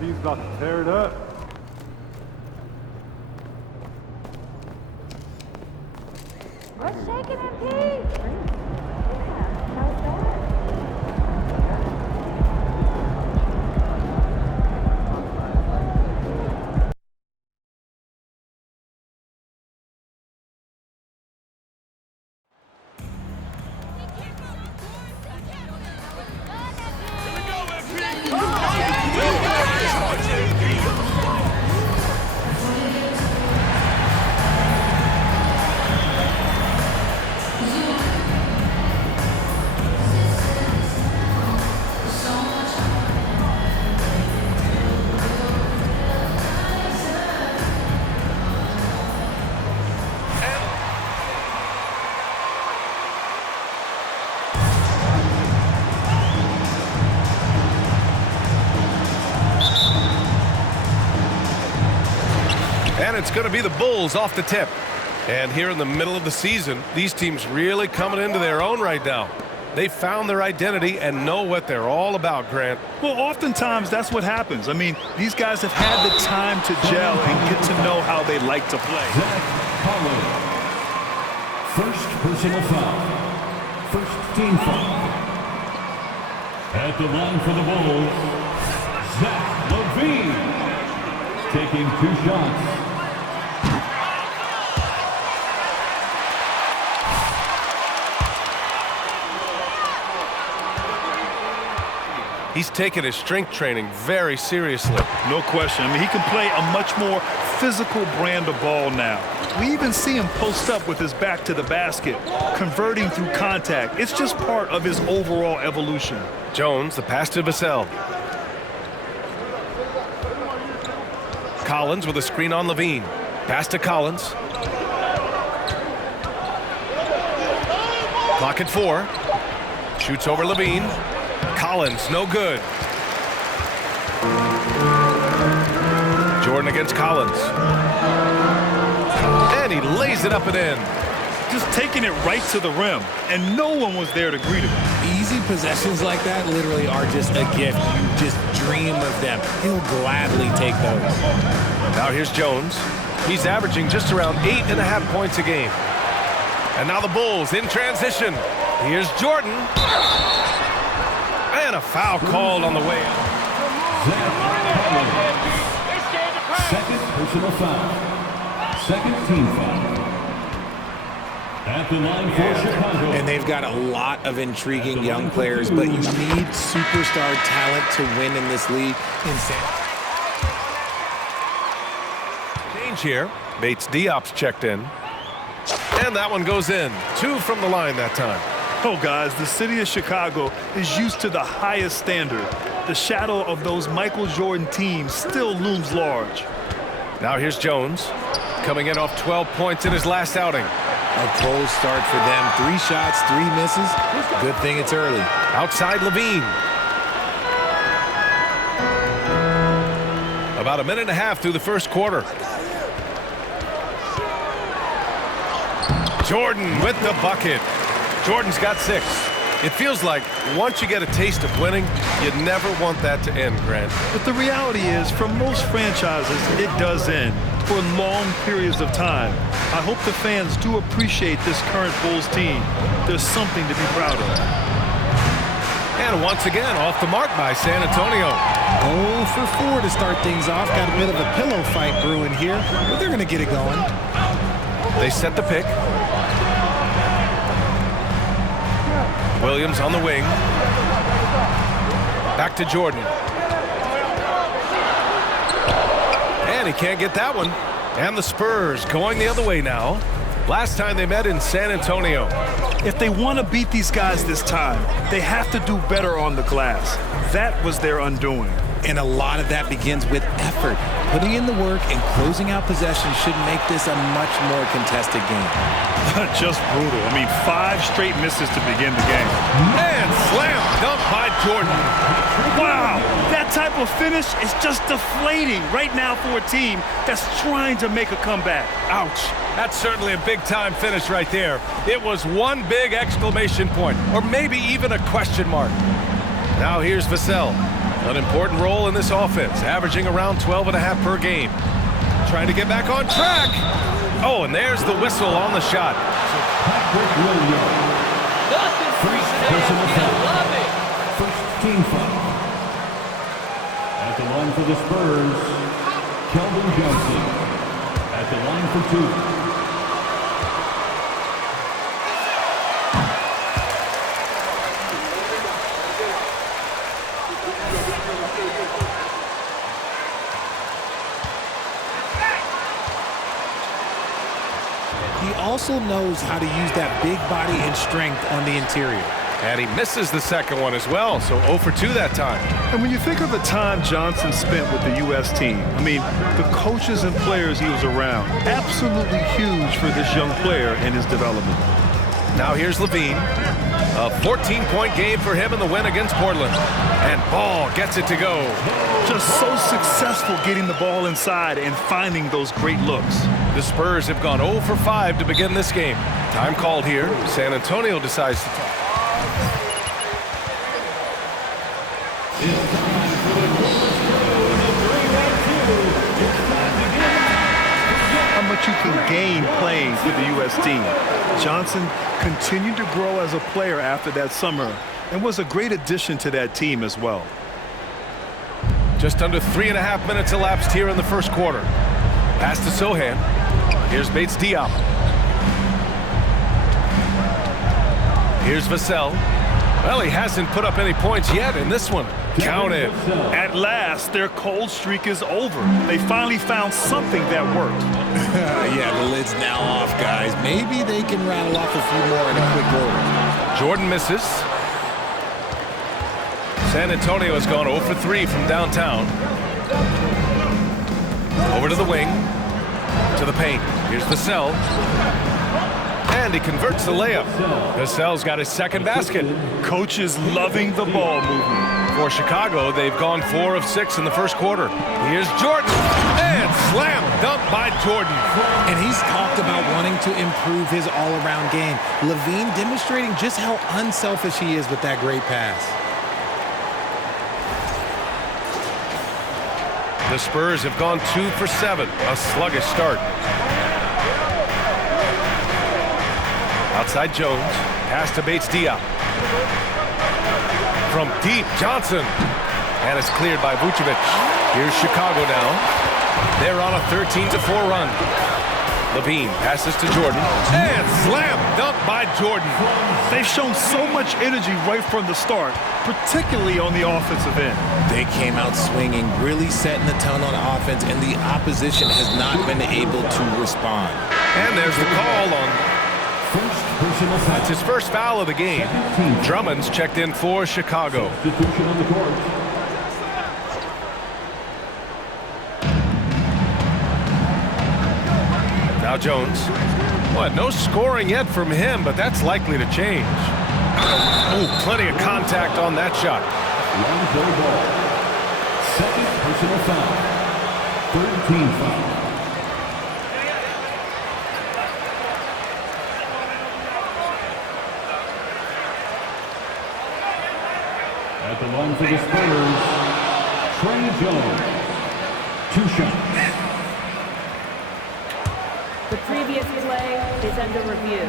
He's about to tear it up. We're shaking it, Pete. How's that? And it's going to be the Bulls off the tip. And here in the middle of the season, these teams really coming into their own right now. They found their identity and know what they're all about, Grant. Well, oftentimes that's what happens. I mean, these guys have had the time to gel and get to know how they like to play. Zach Collins. First personal foul. First team foul. At the line for the Bulls, Zach LaVine. Taking 2 shots. He's taken his strength training very seriously. No question. I mean, he can play a much more physical brand of ball now. We even see him post up with his back to the basket, converting through contact. It's just part of his overall evolution. Jones, the pass to Vassell. Collins with a screen on Levine. Pass to Collins. Clock at 4. Shoots over Levine. Collins, no good. Jordan against Collins. And he lays it up and in. Just taking it right to the rim, and no one was there to greet him. Easy possessions like that literally are just a gift. You just dream of them. He'll gladly take those. Now here's Jones. He's averaging just around 8.5 points a game. And now the Bulls in transition. Here's Jordan. And a foul called on the way out. Second personal foul. Second team foul. At the line for Chicago. And they've got a lot of intriguing young players, but you need superstar talent to win in this league. Change here. Bates Diop's checked in. And that one goes in. 2 from the line that time. Oh, guys, the city of Chicago is used to the highest standard. The shadow of those Michael Jordan teams still looms large. Now here's Jones, coming in off 12 points in his last outing. A cold start for them. 3 shots, 3 misses. Good thing it's early. Outside Levine. About 1.5 minutes through the first quarter. Jordan with the bucket. Jordan's got 6. It feels like once you get a taste of winning, you never want that to end, Grant. But the reality is, for most franchises, it does end for long periods of time. I hope the fans do appreciate this current Bulls team. There's something to be proud of. And once again, off the mark by San Antonio. 0 for 4 to start things off. Got a bit of a pillow fight brewing here, but they're going to get it going. They set the pick. Williams on the wing. Back to Jordan. And he can't get that one. And the Spurs going the other way now. Last time they met in San Antonio. If they want to beat these guys this time, they have to do better on the glass. That was their undoing. And a lot of that begins with effort. Putting in the work and closing out possessions should make this a much more contested game. Just brutal. I mean, 5 straight misses to begin the game. And slam by Jordan. Wow, that type of finish is just deflating right now for a team that's trying to make a comeback. Ouch. That's certainly a big-time finish right there. It was one big exclamation point, or maybe even a question mark. Now here's Vassell. An important role in this offense, averaging around 12.5 per game. Trying to get back on track. Oh, and there's the whistle on the shot. Patrick Williams. First personal foul. First team foul. At the line for the Spurs, Keldon Johnson. At the line for 2. He also knows how to use that big body and strength on the interior. And he misses the second one as well, so 0 for 2 that time. And when you think of the time Johnson spent with the U.S. team, I mean, the coaches and players he was around, absolutely huge for this young player and his development. Now here's Levine. A 14-point game for him in the win against Portland. And Ball gets it to go. Just so successful getting the ball inside and finding those great looks. The Spurs have gone 0 for 5 to begin this game. Time called here. San Antonio decides to talk. How much you can gain playing with the U.S. team. Johnson continued to grow as a player after that summer and was a great addition to that team as well. Just under 3.5 minutes elapsed here in the first quarter. Pass to Sohan. Here's Bates Diop. Here's Vassell. Well, he hasn't put up any points yet in this one. Counted. At last, their cold streak is over. They finally found something that worked. Yeah, the lid's now off, guys. Maybe they can rattle off a few more in a quick order. Jordan misses. San Antonio has gone 0 for 3 from downtown. Over to the wing. To the paint. Here's Vassell. And he converts the layup. Vassell's got his second basket. Coach is loving the ball movement. For Chicago, they've gone 4 of 6 in the first quarter. Here's Jordan. And slam dunk by Jordan. And he's talked about wanting to improve his all-around game. Levine demonstrating just how unselfish he is with that great pass. The Spurs have gone 2 for 7. A sluggish start. Outside Jones. Pass to Bates Diop. From deep, Johnson. And it's cleared by Vucevic. Here's Chicago now. They're on a 13-4 run. Levine passes to Jordan. And slam dunk by Jordan. They've shown so much energy right from the start, particularly on the offensive end. They came out swinging, really setting the tone on offense, and the opposition has not been able to respond. And there's the call on... That's his first foul of the game. Drummond's checked in for Chicago. Substitution on the court. Now Jones. Well, no scoring yet from him, but that's likely to change. Oh, plenty of contact on that shot. Long play ball. Second personal foul. Third team foul. At the line for the Spurs, Tre Jones. 2 shots. The previous play is under review.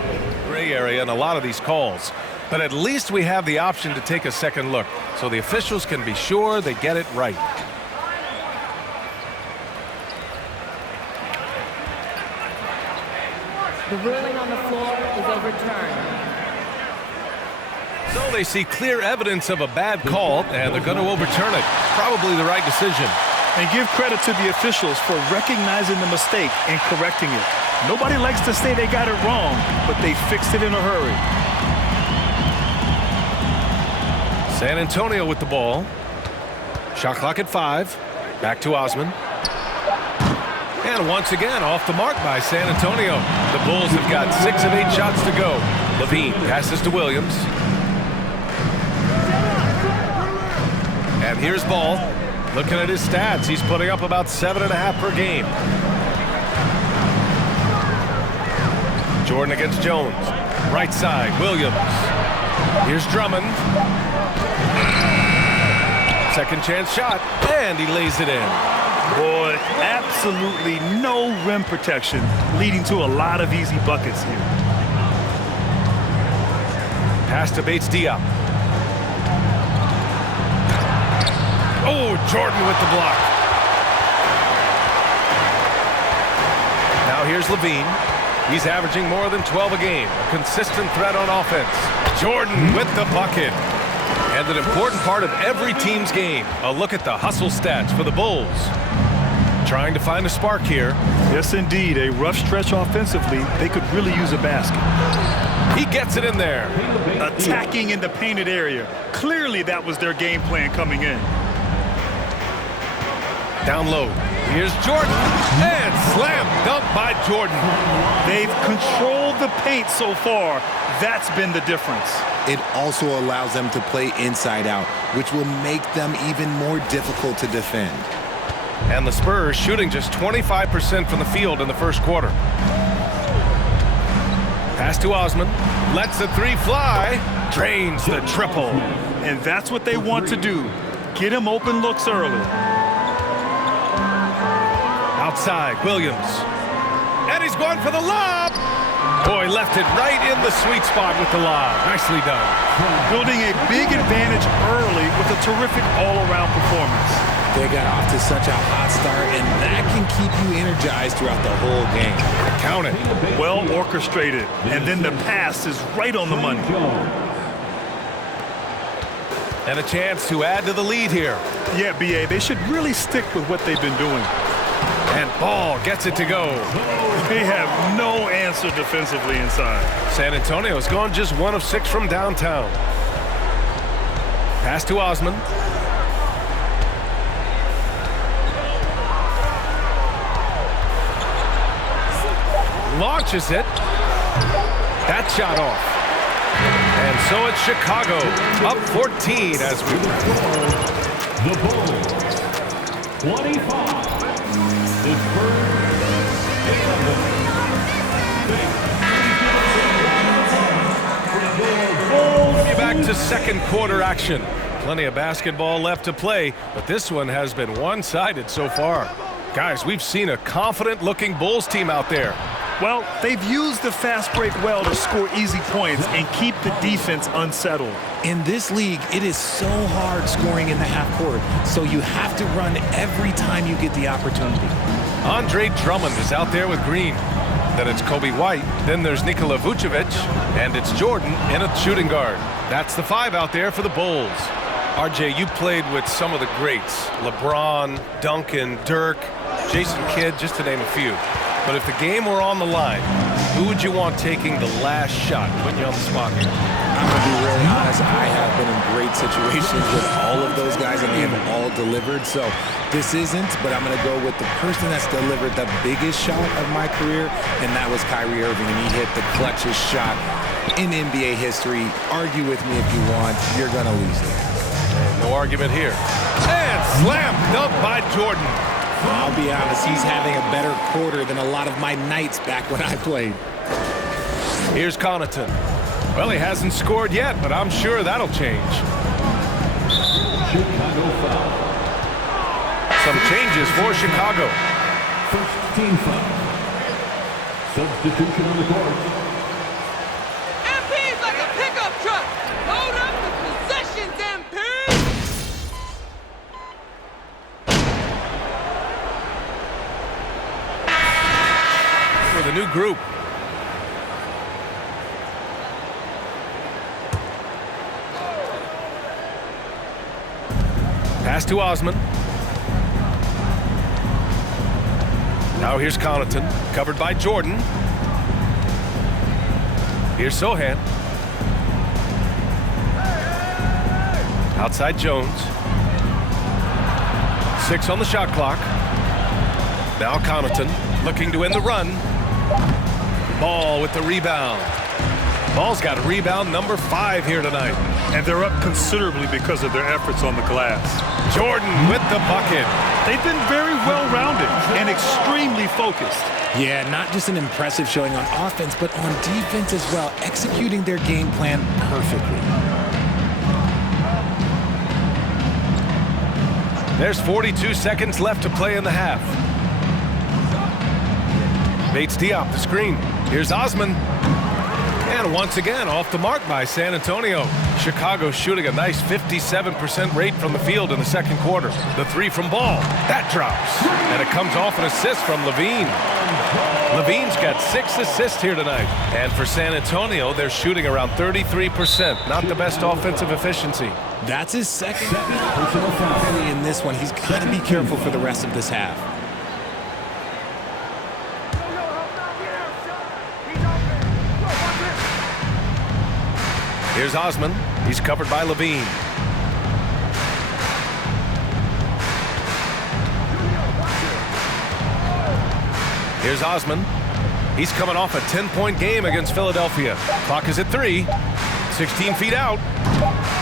Gray area in a lot of these calls. But at least we have the option to take a second look, so the officials can be sure they get it right. The ruling on the floor is overturned. So they see clear evidence of a bad call, and they're going to overturn it. Probably the right decision. And give credit to the officials for recognizing the mistake and correcting it. Nobody likes to say they got it wrong, but they fixed it in a hurry. San Antonio with the ball. Shot clock at 5. Back to Osman. And once again, off the mark by San Antonio. The Bulls have got 6 of 8 shots to go. Levine passes to Williams. And here's Ball. Looking at his stats, he's putting up about 7.5 per game. Jordan against Jones. Right side, Williams. Here's Drummond. Second chance shot, and he lays it in. Boy, absolutely no rim protection, leading to a lot of easy buckets here. Pass to Bates-Diop. Oh, Jordan with the block. Now here's Levine. He's averaging more than 12 a game. A consistent threat on offense. Jordan with the bucket. And an important part of every team's game. A look at the hustle stats for the Bulls. Trying to find a spark here. Yes, indeed. A rough stretch offensively. They could really use a basket. He gets it in there. Attacking in the painted area. Clearly that was their game plan coming in. Down low. Here's Jordan. And slam dunk by Jordan. They've controlled the paint so far. That's been the difference. It also allows them to play inside out, which will make them even more difficult to defend. And the Spurs shooting just 25% from the field in the first quarter. Pass to Osman. Lets the three fly. Drains the triple. And that's what they want to do. Get him open looks early. Outside, Williams. And he's going for the lob. Boy, left it right in the sweet spot with the lob. Nicely done. Building a big advantage early with a terrific all-around performance. They got off to such a hot start, and that can keep you energized throughout the whole game. Count it. Well orchestrated. And then the pass is right on the money. And a chance to add to the lead here. Yeah, B.A., they should really stick with what they've been doing. And Ball gets it to go. They have no answer defensively inside. San Antonio's gone just 1 of 6 from downtown. Pass to Osman. Launches it. That shot off. And so it's Chicago up 14 as we... The Bulls, 25. The Spurs, 11. We'll be back to second quarter action. Plenty of basketball left to play, but this one has been one-sided so far. Guys, we've seen a confident-looking Bulls team out there. Well, they've used the fast break well to score easy points and keep the defense unsettled. In this league, it is so hard scoring in the half court, so you have to run every time you get the opportunity. Andre Drummond is out there with Green. Then it's Kobe White. Then there's Nikola Vucevic. And it's Jordan in a shooting guard. That's the 5 out there for the Bulls. RJ, you played with some of the greats. LeBron, Duncan, Dirk, Jason Kidd, just to name a few. But if the game were on the line, who would you want taking the last shot? Putting you on the spot here. I'm going to be really honest. I have been in great situations with all of those guys, and they have all delivered. So this isn't, but I'm going to go with the person that's delivered the biggest shot of my career, and that was Kyrie Irving, and he hit the clutchest shot in NBA history. Argue with me if you want. You're going to lose it. No argument here. And slam dunk by Jordan. I'll be honest, he's having a better quarter than a lot of my nights back when I played. Here's Connaughton. Well, he hasn't scored yet, but I'm sure that'll change. Chicago foul. Some changes for Chicago. First team foul. Substitution on the court. MP's like a pickup truck. Load up the possessions, MP. For the new group. Pass to Osman. Now here's Connaughton, covered by Jordan. Here's Sohan. Outside Jones. 6 on the shot clock. Now Connaughton looking to end the run. Ball with the rebound. Ball's got rebound number 5 here tonight. And they're up considerably because of their efforts on the glass. Jordan with the bucket. They've been very well-rounded and extremely focused. Yeah, not just an impressive showing on offense, but on defense as well, executing their game plan perfectly. There's 42 seconds left to play in the half. Bates Diop, the screen. Here's Osman. And once again, off the mark by San Antonio. Chicago shooting a nice 57% rate from the field in the second quarter. The three from Ball. That drops. And it comes off an assist from Levine. Levine's got 6 assists here tonight. And for San Antonio, they're shooting around 33%. Not the best offensive efficiency. That's his second personal foul in this one. He's got to be careful for the rest of this half. Here's Osman. He's covered by Levine. Here's Osman. He's coming off a 10-point game against Philadelphia. Clock is at 3. 16 feet out.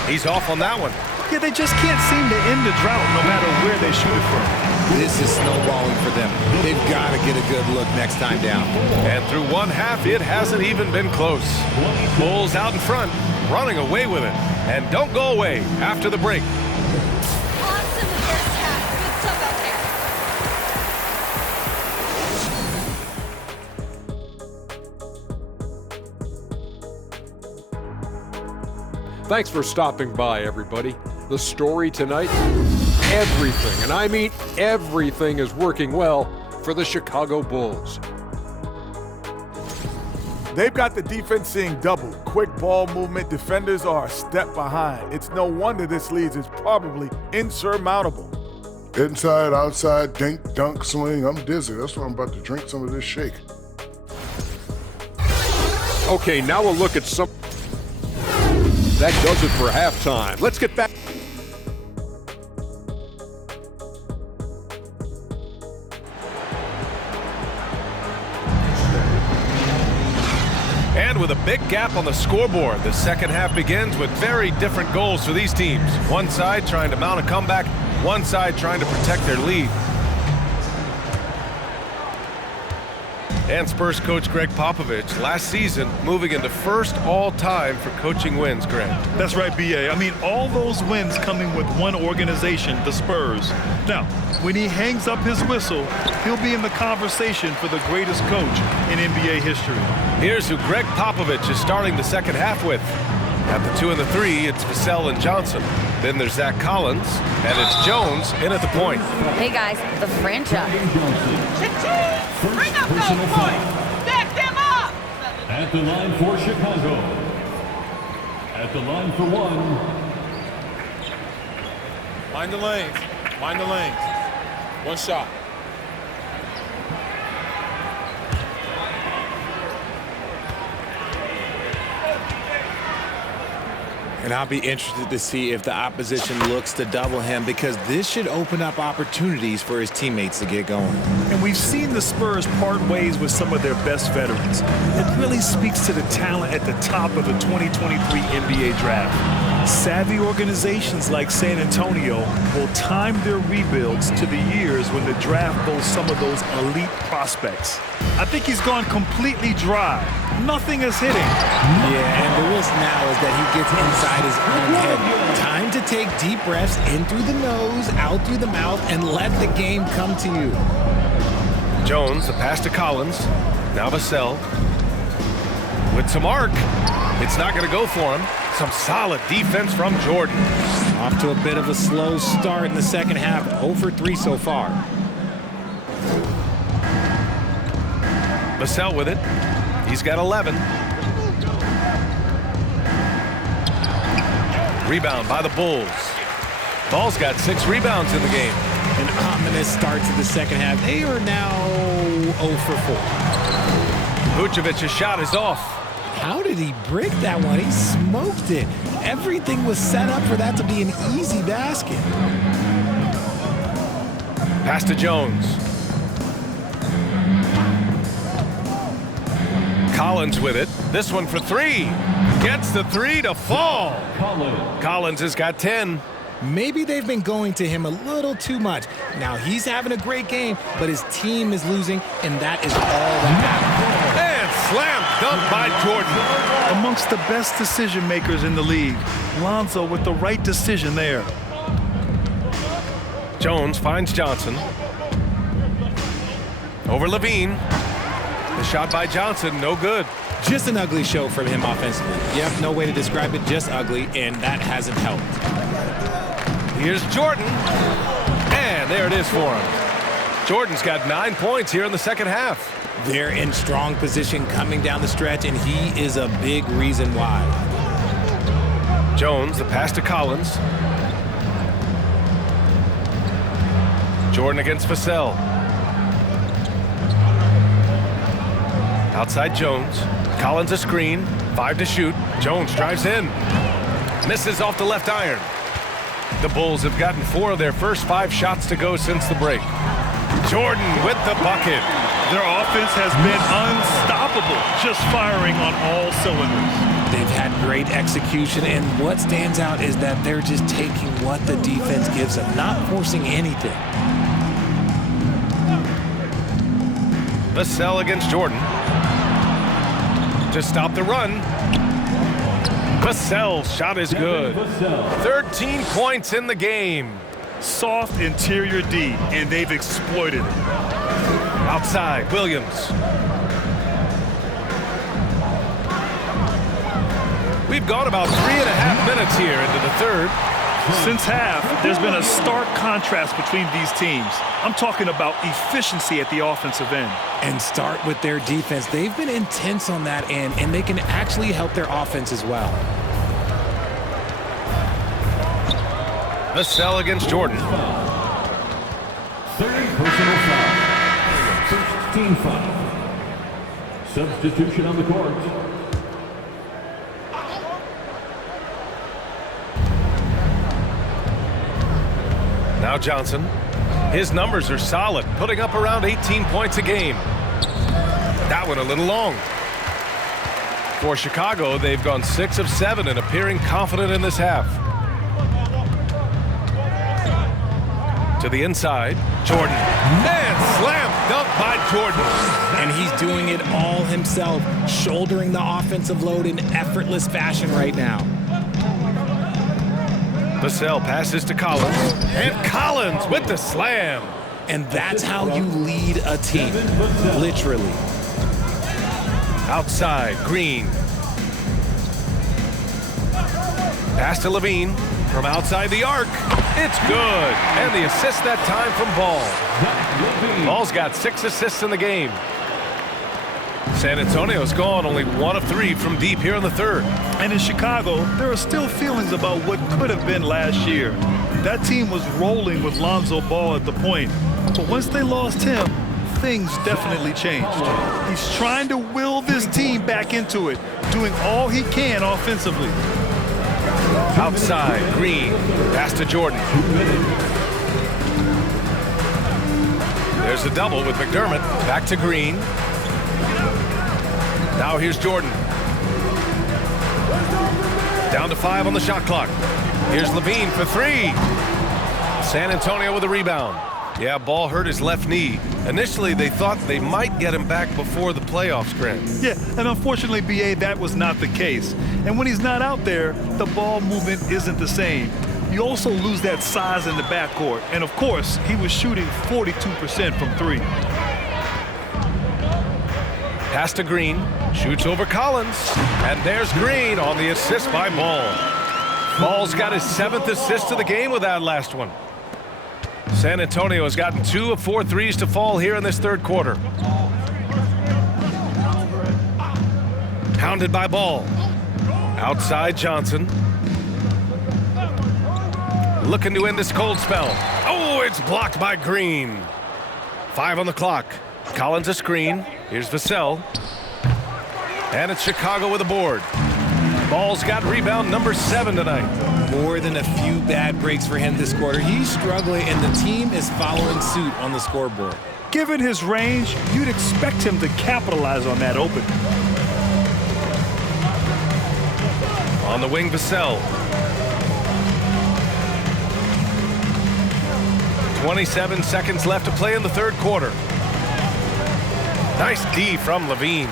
He's off on that one. Yeah, they just can't seem to end the drought no matter where they shoot it from. This is snowballing for them. They've got to get a good look next time down. And through one half, it hasn't even been close. Bulls out in front, running away with it. And don't go away after the break. Awesome first half. Good stuff out there. Thanks for stopping by, everybody. The story tonight, everything, and I mean everything, is working well for the Chicago Bulls. They've got the defense seeing double. Quick ball movement. Defenders are a step behind. It's no wonder this lead is probably insurmountable. Inside, outside, dink, dunk, swing. I'm dizzy. That's why I'm about to drink some of this shake. Okay, now we'll look at some. That does it for halftime. Let's get back. And with a big gap on the scoreboard, the second half begins with very different goals for these teams. One side trying to mount a comeback, one side trying to protect their lead. And Spurs coach Greg Popovich last season moving into first all-time for coaching wins, Greg. That's right, B.A. I mean, all those wins coming with one organization, the Spurs. Now, when he hangs up his whistle, he'll be in the conversation for the greatest coach in NBA history. Here's who Greg Popovich is starting the second half with. At the 2 and the 3, it's Vassell and Johnson. Then there's Zach Collins, and it's Jones in at the point. Hey guys, the franchise. Bring up those points! Stack them up! At the line for Chicago. At the line for one. Mind the lanes. Mind the lanes. One shot. And I'll be interested to see if the opposition looks to double him, because this should open up opportunities for his teammates to get going. And we've seen the Spurs part ways with some of their best veterans. It really speaks to the talent at the top of the 2023 NBA draft. Savvy organizations like San Antonio will time their rebuilds to the years when the draft boasts some of those elite prospects. I think he's gone completely dry. Nothing is hitting. Yeah, and the risk now is that he gets inside his own head. Time to take deep breaths in through the nose, out through the mouth, and let the game come to you. Jones, the pass to Collins. Now Vassell. With some arc. It's not going to go for him. Some solid defense from Jordan. Off to a bit of a slow start in the second half. 0 for 3 so far. Vassell with it. He's got 11. Rebound by the Bulls. Ball's got 6 rebounds in the game. An ominous start to the second half. They are now 0 for 4. Vucevic's shot is off. How did he brick that one? He smoked it. Everything was set up for that to be an easy basket. Pass to Jones. Collins with it. This one for three. Gets the three to fall. Collins has got 10. Maybe they've been going to him a little too much. Now he's having a great game, but his team is losing, and that is all that matters. And slam dunk by Jordan. Amongst the best decision makers in the league, Lonzo with the right decision there. Jones finds Johnson. Over Levine. The shot by Johnson, no good. Just an ugly show from him offensively. Yep, no way to describe it, just ugly, and that hasn't helped. Here's Jordan. And there it is for him. Jordan's got 9 points here in the second half. They're in strong position coming down the stretch, and he is a big reason why. Jones, the pass to Collins. Jordan against Vassell. Outside Jones. Collins a screen. 5 to shoot. Jones drives in. Misses off the left iron. The Bulls have gotten 4 of their first 5 shots to go since the break. Jordan with the bucket. Their offense has been unstoppable, just firing on all cylinders. They've had great execution, and what stands out is that they're just taking what the defense gives them, not forcing anything. Vassell against Jordan. To stop the run. Vassell's shot is good. 13 points in the game. Soft interior D, and they've exploited it. Outside, Williams. We've gone about 3.5 minutes here into the third. Since half, there's been a stark contrast between these teams. I'm talking about efficiency at the offensive end. And start with their defense. They've been intense on that end, and they can actually help their offense as well. Vassell against Jordan. Third personal foul. First team foul. Substitution on the court. Now Johnson. His numbers are solid, putting up around 18 points a game. That one a little long. For Chicago, they've gone 6 of 7 and appearing confident in this half. To the inside, Jordan. And slam dunk by Jordan. And he's doing it all himself, shouldering the offensive load in effortless fashion right now. Vassell passes to Collins. And Collins with the slam. And that's how you lead a team, literally. Outside, Green. Pass to Levine from outside the arc. It's good. And the assist that time from Ball. Ball's got 6 assists in the game. San Antonio's gone only 1 of 3 from deep here in the third. And in Chicago, there are still feelings about what could have been last year. That team was rolling with Lonzo Ball at the point. But once they lost him, things definitely changed. He's trying to will this team back into it, doing all he can offensively. Outside, Green. Pass to Jordan. There's a double with McDermott. Back to Green. Now here's Jordan. Down to 5 on the shot clock. Here's Levine for 3. San Antonio with a rebound. Yeah, Ball hurt his left knee. Initially, they thought they might get him back before the playoffs, Grant. Yeah, and unfortunately, B.A., that was not the case. And when he's not out there, the ball movement isn't the same. You also lose that size in the backcourt. And, of course, he was shooting 42% from 3. Pass to Green. Shoots over Collins. And there's Green on the assist by Ball. Ball's got his 7th assist of the game with that last one. San Antonio has gotten 2 of 4 threes to fall here in this third quarter. Pounded by Ball. Outside Johnson. Looking to end this cold spell. Oh, it's blocked by Green. 5 on the clock. Collins a screen. Here's Vassell. And it's Chicago with a board. Ball's got rebound number 7 tonight. More than a few bad breaks for him this quarter. He's struggling, and the team is following suit on the scoreboard. Given his range, you'd expect him to capitalize on that opening. On the wing, Vassell. 27 seconds left to play in the third quarter. Nice D from Levine.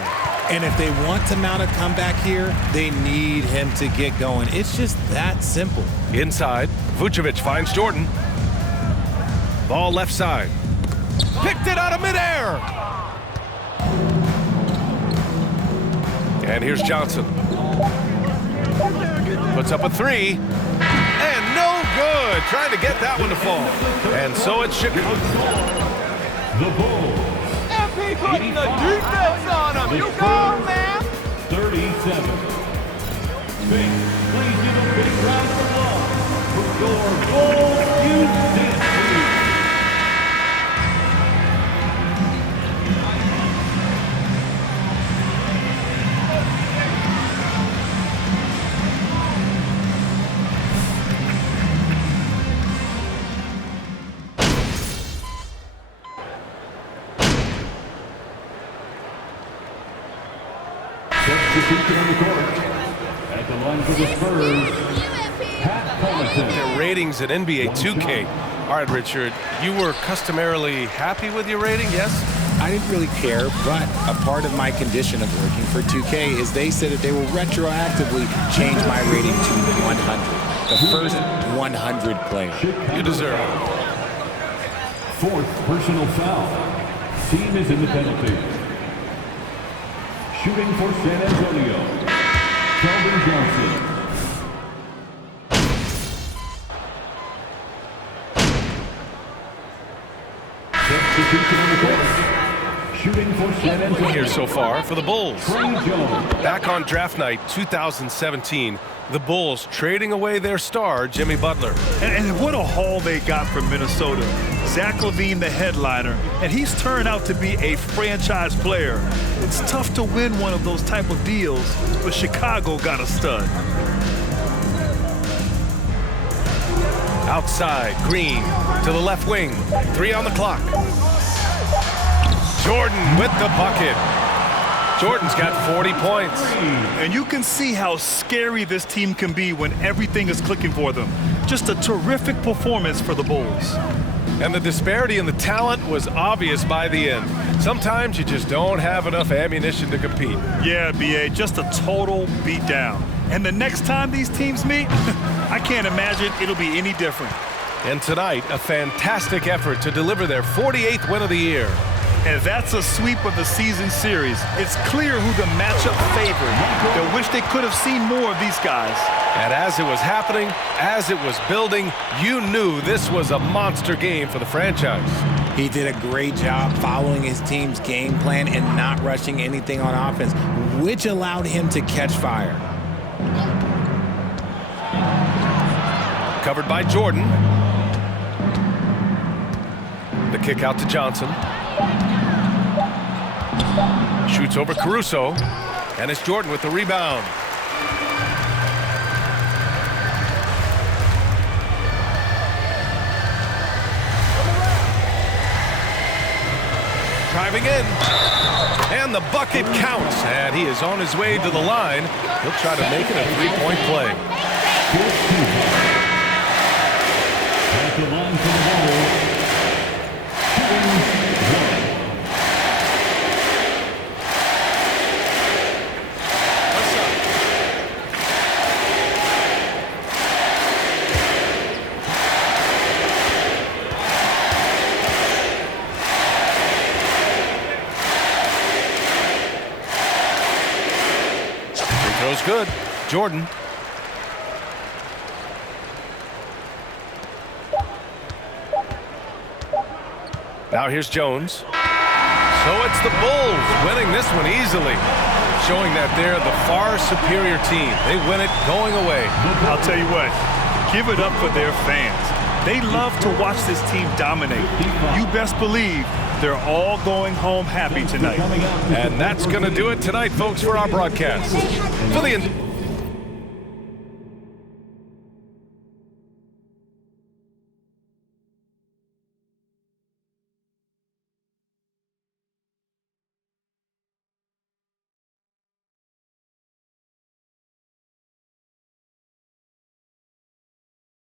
And if they want to mount a comeback here, they need him to get going. It's just that simple. Inside, Vucevic finds Jordan. Ball left side. Picked it out of midair. And here's Johnson. Puts up a three. And no good. Trying to get that one to fall. And so it's Chicago. The Bulls. MP putting the defense on him. You go, man. 37. Please give a big round of applause for your Bulls Houston. Substitution on the court. At the line for the Spurs, Pat Connaughton. Their ratings at NBA 2K. All right, Richard, you were customarily happy with your rating, yes? I didn't really care, but a part of my condition of working for 2K is they said that they will retroactively change my rating to 100. The first 100 player. You deserve it. Fourth personal foul. Team is in the penalty. Shooting for San Antonio, Keldon Johnson. Substitution on the court. Shooting for San Antonio. Here so far for the Bulls. Trey Jones. Back on draft night 2017, the Bulls trading away their star, Jimmy Butler. And what a haul they got from Minnesota. Zach LaVine, the headliner, and he's turned out to be a franchise player. It's tough to win one of those type of deals, but Chicago got a stud. Outside, Green to the left wing. 3 on the clock. Jordan with the bucket. Jordan's got 40 points. And you can see how scary this team can be when everything is clicking for them. Just a terrific performance for the Bulls. And the disparity in the talent was obvious by the end. Sometimes you just don't have enough ammunition to compete. Yeah, BA, just a total beatdown. And the next time these teams meet, I can't imagine it'll be any different. And tonight, a fantastic effort to deliver their 48th win of the year. And that's a sweep of the season series. It's clear who the matchup favored. They wish they could have seen more of these guys. And as it was happening, as it was building, you knew this was a monster game for the franchise. He did a great job following his team's game plan and not rushing anything on offense, which allowed him to catch fire. Covered by Jordan. The kick out to Johnson. Shoots over Caruso, and it's Jordan with the rebound. Driving in, and the bucket counts, and he is on his way to the line. He'll try to make it a three-point play. At the line for the Bulls, Throw's good. Jordan. Now here's Jones. So it's the Bulls winning this one easily, showing that they're the far superior team. They win it going away. I'll tell you what, give it up for their fans. They love to watch this team dominate. You best believe they're all going home happy tonight. And that's going to do it tonight, folks, for our broadcast. For the